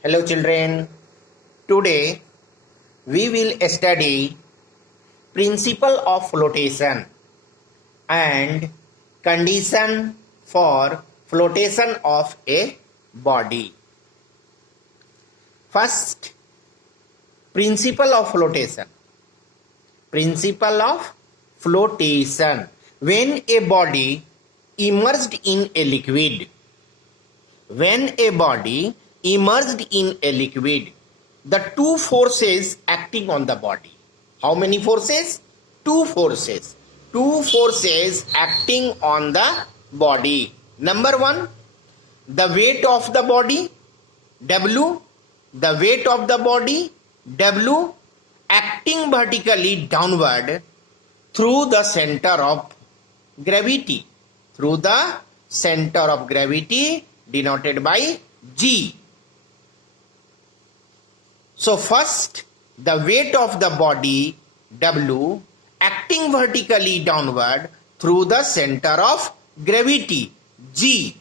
Hello children, today we will study principle of flotation and condition for flotation of a body. First, principle of flotation. Principle of flotation. When a body immersed in a liquid, the two forces acting on the body. How many forces? Two forces. Two forces acting on the body. Number one, the weight of the body, W. The weight of the body, W, acting vertically downward through the center of gravity. Through the center of gravity denoted by G. So first, the weight of the body, W, acting vertically downward through the center of gravity, G.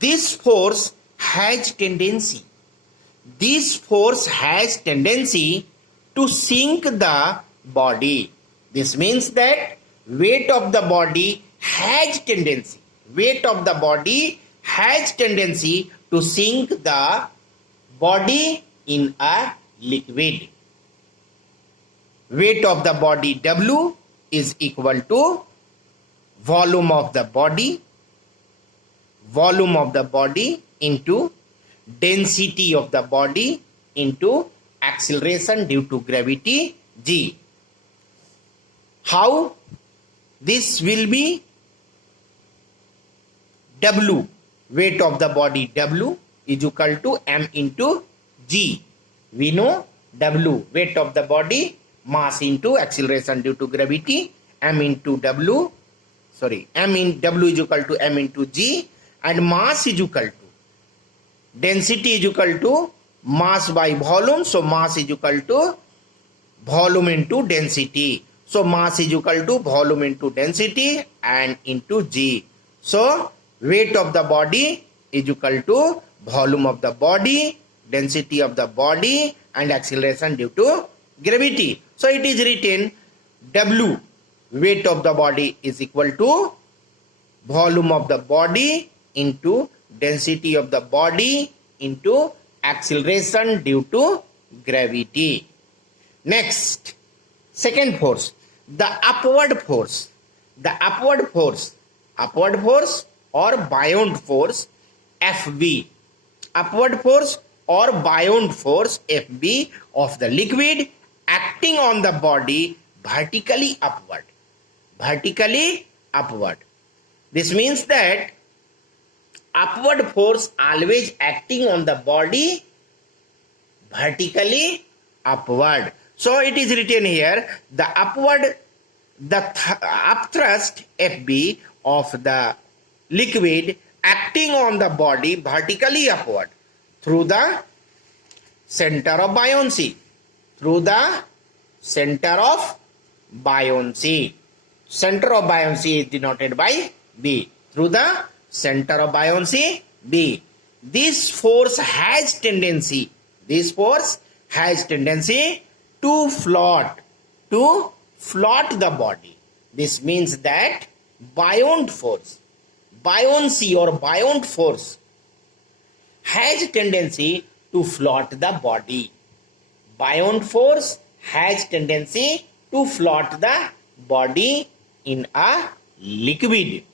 This force has tendency to sink the body. This means that weight of the body has tendency to sink the body in a liquid. Weight of the body W is equal to volume of the body into density of the body into acceleration due to gravity G. How this will be? W, weight of the body W is equal to M into G. We know W, weight of the body, mass into acceleration due to gravity, M in W is equal to M into G, and mass is equal to density is equal to mass by volume. So mass is equal to volume into density. So mass is equal to volume into density and into G. So weight of the body is equal to volume of the body, density of the body, and acceleration due to gravity. So it is written W, weight of the body, is equal to volume of the body into density of the body into acceleration due to gravity. Next, second force, the upward force or buoyant force FB. Upward force or buoyant force FB of the liquid acting on the body vertically upward. This means that upward force always acting on the body vertically upward. So it is written here, the upthrust FB of the liquid acting on the body vertically upward through the center of buoyancy. Center of buoyancy is denoted by B. Through the center of buoyancy B. This force has tendency to float the body. This means that buoyancy or buoyant force has tendency to float the body. Buoyant force has tendency to float the body in a liquid.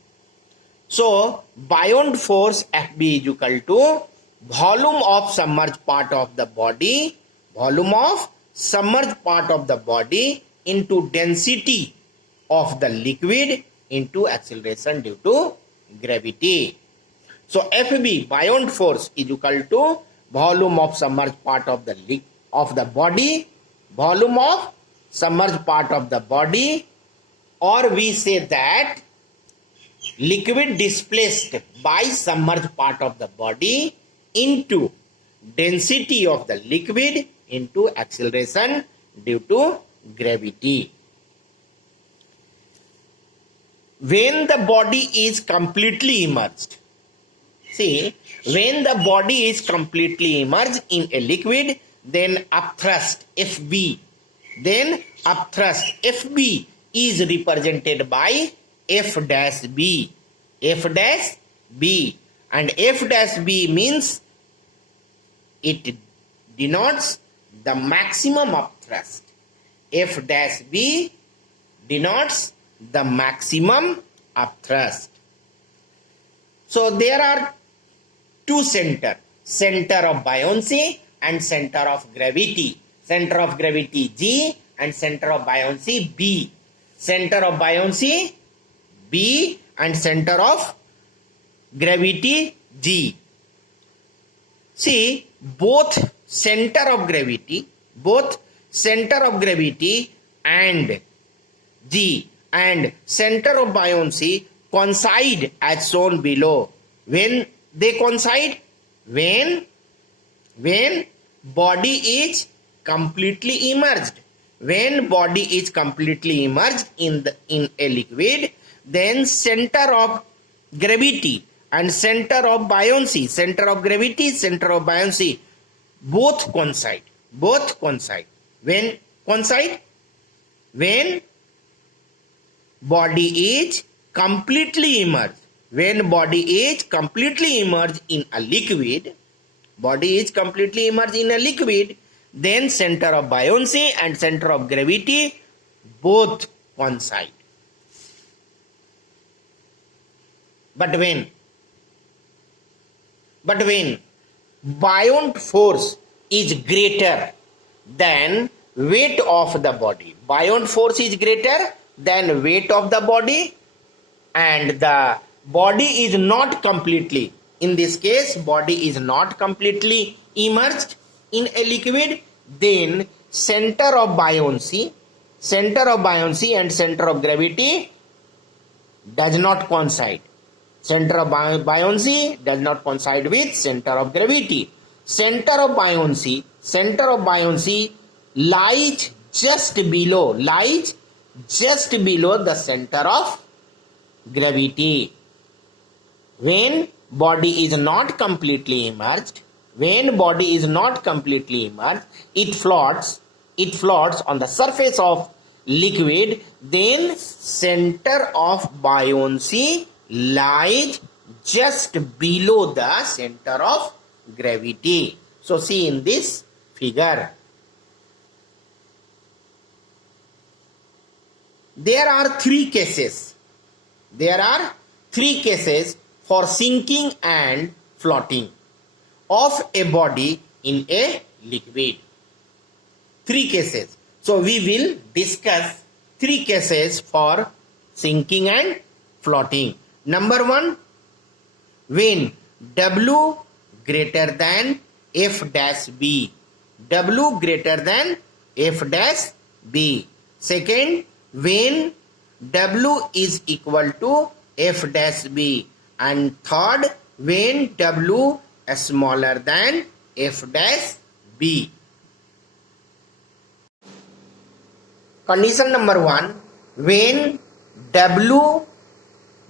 So buoyant force FB is equal to volume of submerged part of the body into density of the liquid into acceleration due to gravity. So FB, buoyant force, is equal to volume of submerged part of the body, or we say that liquid displaced by submerged part of the body into density of the liquid into acceleration due to gravity. When the body is completely immersed, See, when the body is completely immersed in a liquid, then upthrust FB, then upthrust FB is represented by F dash B. F dash B. And F dash B means it denotes the maximum upthrust. F dash B denotes the maximum upthrust. So there are two centers, center of buoyancy and center of gravity. Center of gravity G and center of buoyancy B. Center of buoyancy B and center of gravity G. See, both center of gravity and G and center of buoyancy coincide as shown below. When they coincide? When body is completely immersed. When body is completely immersed in a liquid, then center of gravity and center of buoyancy, center of gravity, center of buoyancy, both coincide. Both coincide. When coincide? When body is completely immersed. When body is completely immersed in a liquid, then center of buoyancy and center of gravity both coincide. But when buoyant force is greater than weight of the body, buoyant force is greater than weight of the body, and the body is not completely, in this case body is not completely immersed in a liquid, then center of buoyancy and center of gravity does not coincide. Center of buoyancy does not coincide with center of gravity. Center of buoyancy lies just below the center of gravity. When body is not completely immersed, it floats on the surface of liquid, then center of buoyancy lies just below the center of gravity. So see in this figure, there are three cases for sinking and floating of a body in a liquid. Three cases. So we will discuss three cases for sinking and floating. Number one, when W greater than F dash B. W greater than F dash B. Second, when W is equal to F dash B. And third, when W is smaller than F dash B. Condition number one, when W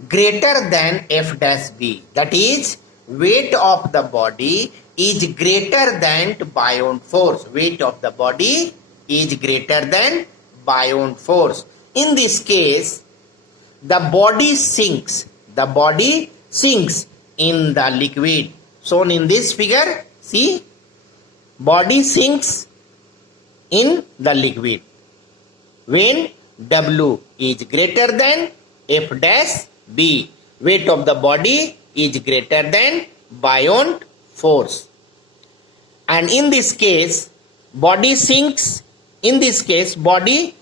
greater than F dash B, that is weight of the body is greater than buoyant force. Weight of the body is greater than buoyant force. In this case, the body sinks in the liquid. Shown in this figure, see, body sinks in the liquid when W is greater than F dash B. Weight of the body is greater than buoyant force. And in this case, body sinks. In this case, body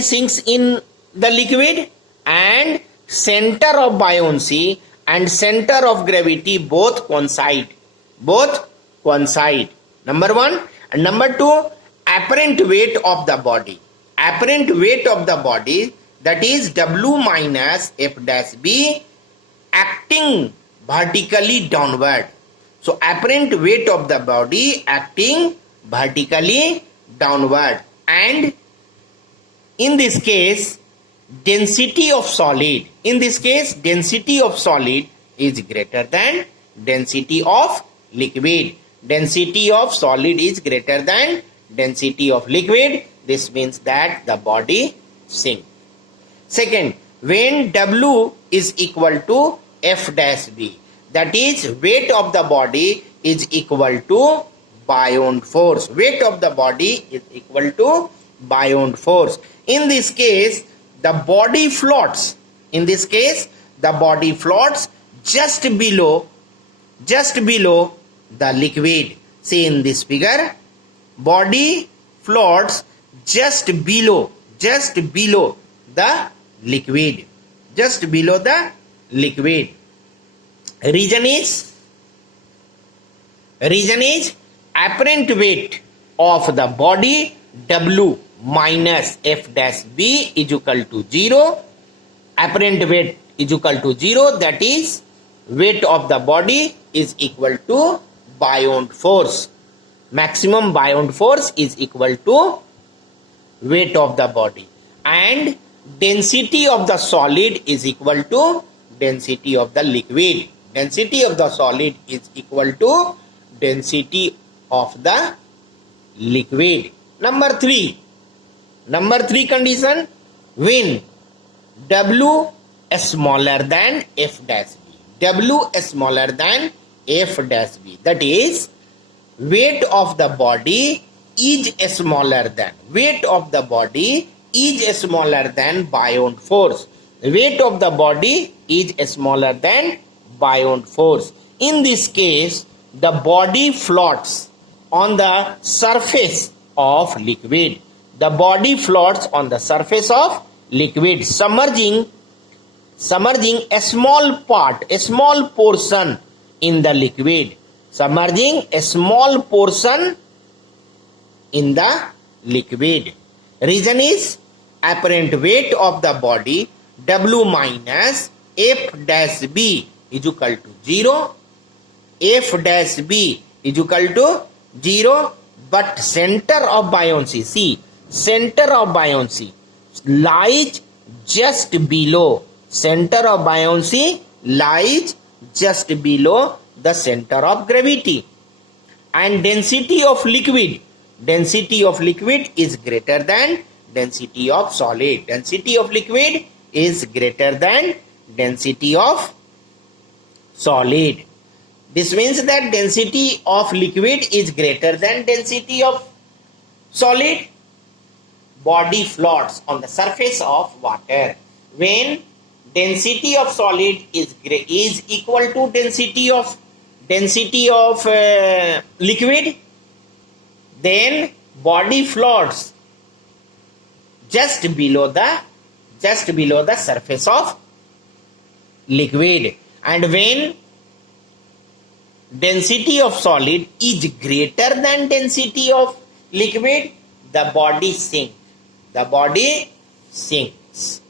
sinks in the liquid, and center of buoyancy and center of gravity both coincide. Number one. And number two, apparent weight of the body. That is W minus F dash B acting vertically downward. So apparent weight of the body acting vertically downward. And in this case, density of solid is greater than density of liquid. Density of solid is greater than density of liquid. This means that the body sinks. Second, when W is equal to F dash B, that is weight of the body is equal to bound force. Weight of the body is equal to bound force. In this case, the body floats. In this case, the body floats just below the liquid. See in this figure, body floats just below the liquid. Just below the liquid. Reason is apparent weight of the body W minus F dash B is equal to 0. Apparent weight is equal to 0, that is weight of the body is equal to bound force. Maximum bound force is equal to weight of the body, and density of the solid is equal to density of the liquid. Density of the solid is equal to density of the liquid. Number 3 condition, when W is smaller than F dash B. W is smaller than F dash B. That is, weight of the body is smaller than. Weight of the body is smaller than bound force. Weight of the body is smaller than bound force. In this case, the body floats on the surface of liquid. The body floats on the surface of liquid, submerging a small portion in the liquid. Submerging a small portion in the liquid. Reason is apparent weight of the body W minus F dash B is equal to 0. F dash B is equal to 0, but center of buoyancy, see, center of buoyancy lies just below. Center of buoyancy lies just below the center of gravity. And density of liquid is greater than density of solid. Density of liquid is greater than density of solid. This means that density of liquid is greater than density of solid. Body floats on the surface of water. When density of solid is equal to density of liquid, then body floats just below the surface of liquid. And when density of solid is greater than density of liquid, the body sinks. The body sinks.